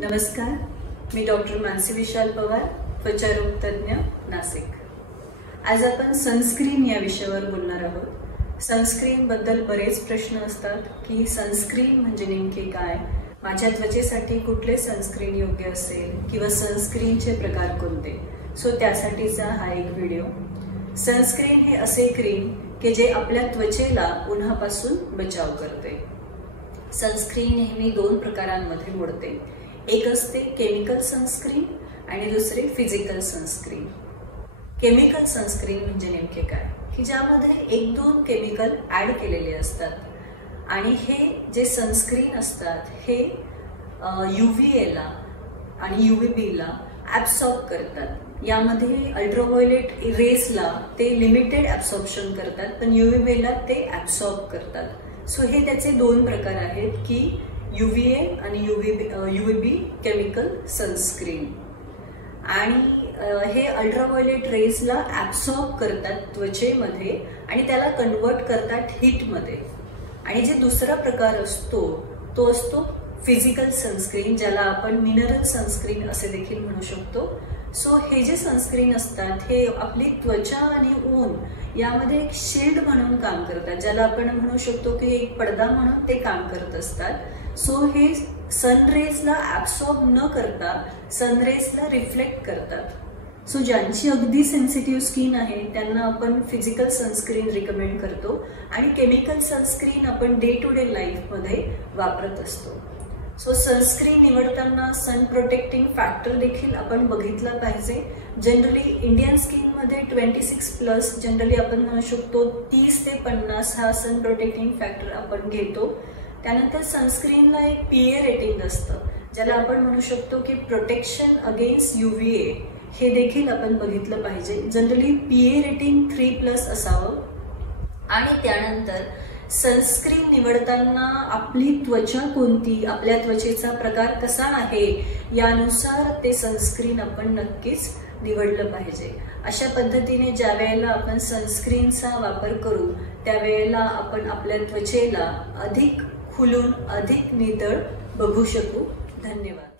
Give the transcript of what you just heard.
नमस्कार, मी डॉक्टर मानसी विशाल पवार, त्वचारोग तज्ञ, नाशिक। आज आपण सनस्क्रीन या विषयावर बोलणार आहोत। सनस्क्रीन बद्दल बरेच प्रश्न असतात की सनस्क्रीन म्हणजे नेमके काय, माझ्या त्वचेसाठी कुठले सनस्क्रीन योग्य असेल किंवा सनस्क्रीनचे प्रकार कोणते। सो त्यासाठीचा हा एक व्हिडिओ। सनस्क्रीन हे असे क्रीम की जे आपल्या त्वचेला उन्हापासून बचाव करते। सनस्क्रीन नेहमी दोन प्रकारांमध्ये मोडते। एक असते केमिकल सनस्क्रीन आणि दुसरे फिजिकल सनस्क्रीन। केमिकल सनस्क्रीन म्हणजे नेमके काय की ज्यामध्ये एक दोन केमिकल ऍड केलेले असतात आणि हे जे सनस्क्रीन असतात हे UVA ला आणि UVB ला ऍब्सॉर्ब करतात। यामध्ये अल्ट्राव्हायोलेट रेसला ते लिमिटेड ऍब्सॉर्प्शन करतात, पण UVB ला ते ऍब्सॉर्ब करतात। सो हे त्याचे दोन प्रकार आहेत की UVA आणि UVB केमिकल सनस्क्रीन। आणि हे अल्ट्राव्हायोलेट रेसला ऍब्सॉर्ब करतात त्वचेमध्ये आणि त्याला कन्वर्ट करतात हीट मध्ये। आणि जे दुसरा प्रकार असतो तो असतो फिजिकल सनस्क्रीन, ज्याला आपण मिनरल सनस्क्रीन असे देखील म्हणू शकतो। सो हे जे सनस्क्रीन असतात हे आपली त्वचा आणि ऊन यामध्ये एक शिल्ड म्हणून काम करतात, ज्याला आपण म्हणू शकतो की एक पडदा म्हणून ते काम करत असतात। सो हे सनरेजला ऍब्सॉर्ब न करता सनरेजला रिफ्लेक्ट करतात। सो ज्यांची अगदी सेन्सिटिव्ह स्किन आहे त्यांना आपण फिजिकल सनस्क्रीन रिकमेंड करतो आणि केमिकल सनस्क्रीन आपण डे टू डे लाईफ मध्ये वापरत असतो। सो सनस्क्रीन निवडताना सन प्रोटेक्टिंग फॅक्टर देखील आपण बघितला पाहिजे। जनरली इंडियन स्किन मध्ये 26+ जनरली आपण म्हणू शकतो 30 ते 50 हा सन प्रोटेक्टिंग फॅक्टर आपण घेतो। त्यानंतर सनस्क्रीनला एक PA रेटिंग असतं, ज्याला आपण म्हणू शकतो की प्रोटेक्शन अगेन्स्ट UVA, हे देखील आपण बघितलं पाहिजे। जनरली PA रेटिंग 3+ असावं। आणि त्यानंतर सनस्क्रीन निवडताना आपली त्वचा कोणती, आपल्या त्वचेचा प्रकार कसा आहे यानुसार ते सनस्क्रीन आपण नक्कीच निवडलं पाहिजे। अशा पद्धतीने ज्या वेळेला आपण सनस्क्रीनचा वापर करू त्यावेळेला आपण आपल्या त्वचेला अधिक खुलून अधिक नितळ बघू शकू। धन्यवाद।